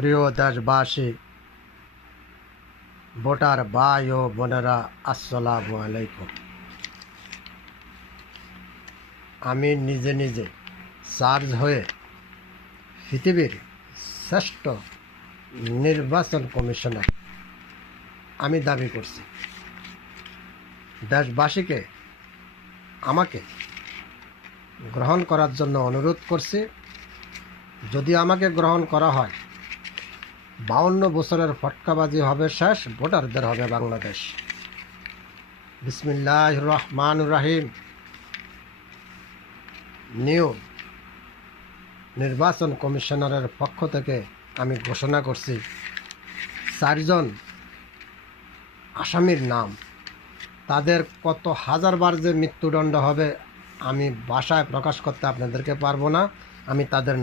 প্রিয় দেশবাসী, ভোটার ভাই ও বোনেরা, আসসালামু আলাইকুম। আমি নিজে নিজে চার্জ হয়ে পৃথিবীর শ্রেষ্ঠ নির্বাচন কমিশনার আমি দাবি করছি। দেশবাসীকে আমাকে গ্রহণ করার জন্য অনুরোধ করছি। যদি আমাকে গ্রহণ করা হয়, 52 বছরের ফটকাবাজি হবে শেষ, ভোটারদের হবে বাংলাদেশ। বিসমিল্লাহির রহমানির রহিম। নিউ নির্বাচন কমিশনারের পক্ষ থেকে আমি ঘোষণা করছি 4 জন আসামির নাম। তাদের কত হাজারবার যে মৃত্যুদণ্ড হবে আমি ভাষায় প্রকাশ করতে আপনাদেরকে পারবো না। আমি তাদের